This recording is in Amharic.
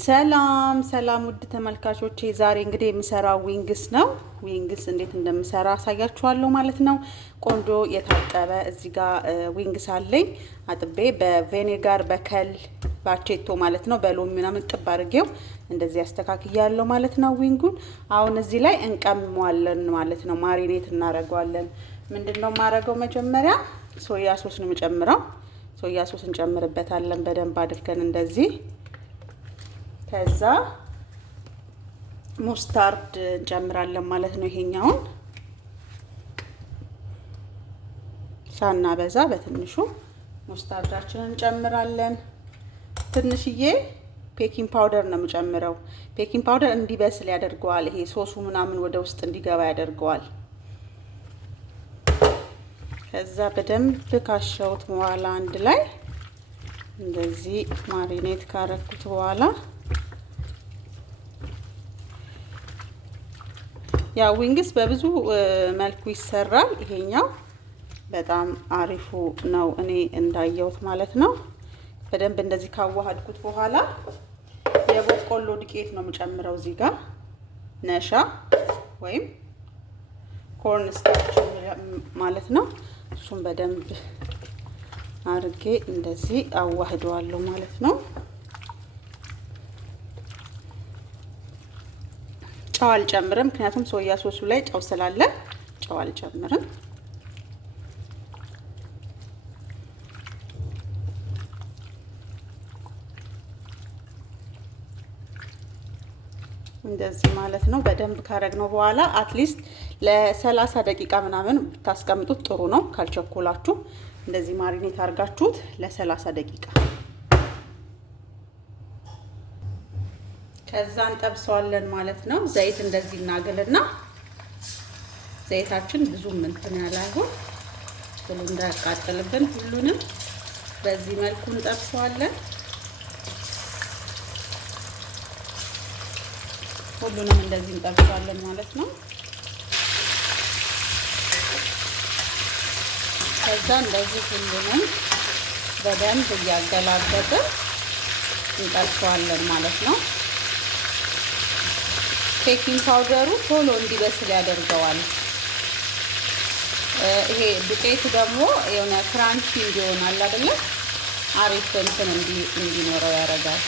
ሰላም ሰላም ውድ ተመልካቾቼ ዛሬ እንግዲህ የምሰራው ዊንግስ ነው። ዊንግስ እንዴት እንደምሰራ አሳያችኋለሁ ማለት ነው። ቆንጆ የታጠበ እዚህ ጋር ዊንግስ አለኝ አጥቤ በቬኔጋር በከል ባቼቶ ማለት ነው በሎሚ ምናምን ጥብ አድርጌው እንደዚህ አስተካክያለሁ ማለት ነው። ዊንጉን አሁን እዚህ ላይ እንቀምመዋለን ማለት ነው። ማሪኔት እናደርገዋለን። ምንድነው ማረገው? መጀመሪያ ሶያ ሶስ ነው የምጨምረው። ሶያ ሶስ እንጨምርበታለን በደንብ አድርገን እንደዚህ። ከዛ ሙስታርድ እንጨምራለን ማለት ነው። ይሄኛውን ሳናበዛ በትንሹ ሙስታርዳችንን እንጨምራለን። ትንሽዬ ቤኪንግ ፓውደር ነው የምጨምረው። ቤኪንግ ፓውደር እንዲበስል ያደርገዋል። ይሄ ሶሱ ምናምን ወደ ውስጥ እንዲገባ ያደርገዋል። ከዛ በደንብ ካሸውት በኋላ አንድ ላይ እንደዚህ ማሪኔት ካረኩት በኋላ ያ ዊንግስ በብዙ መልኩ ይሰራል። ይሄኛው በጣም አሪፉ ነው እኔ እንዳየሁት ማለት ነው። በደንብ እንደዚህ ካዋሃድኩት በኋላ የበቆሎ ዱቄት ነው የምጨምረው እዚህ ጋር ነሻ ወይም ኮርን ስታርች ማለት ነው። እሱን በደንብ አርጌ እንደዚህ አዋህደዋለሁ ማለት ነው። ጨው አልጨምርም፣ ምክንያቱም ሶያ ሶሱ ላይ ጨው ስላለ ጨው አልጨምርም። እንደዚህ ማለት ነው። በደንብ ካረግነው በኋላ አትሊስት ለ30 ደቂቃ ምናምን ብታስቀምጡት ጥሩ ነው። ካልቸኮላችሁ እንደዚህ ማሪኔት አርጋችሁት ለ30 ደቂቃ ከዛ እንጠብሰዋለን ማለት ነው። ዘይት እንደዚህ እናገልና ዘይታችን ብዙም እንትን ያላይሆን ሁሉ እንዳያቃጥልብን ሁሉንም በዚህ መልኩ እንጠብሰዋለን። ሁሉንም እንደዚህ እንጠብሰዋለን ማለት ነው። ከዛ እንደዚህ ሁሉንም በደንብ እያገላበጥን እንጠብሰዋለን ማለት ነው። ቤኪንግ ፓውደሩ ቶሎ እንዲበስል ያደርገዋል። ይሄ ዱቄቱ ደግሞ የሆነ ክራንቺ እንዲሆን አይደለ? አሪፍ እንትን እንዲኖረው ያደርጋል።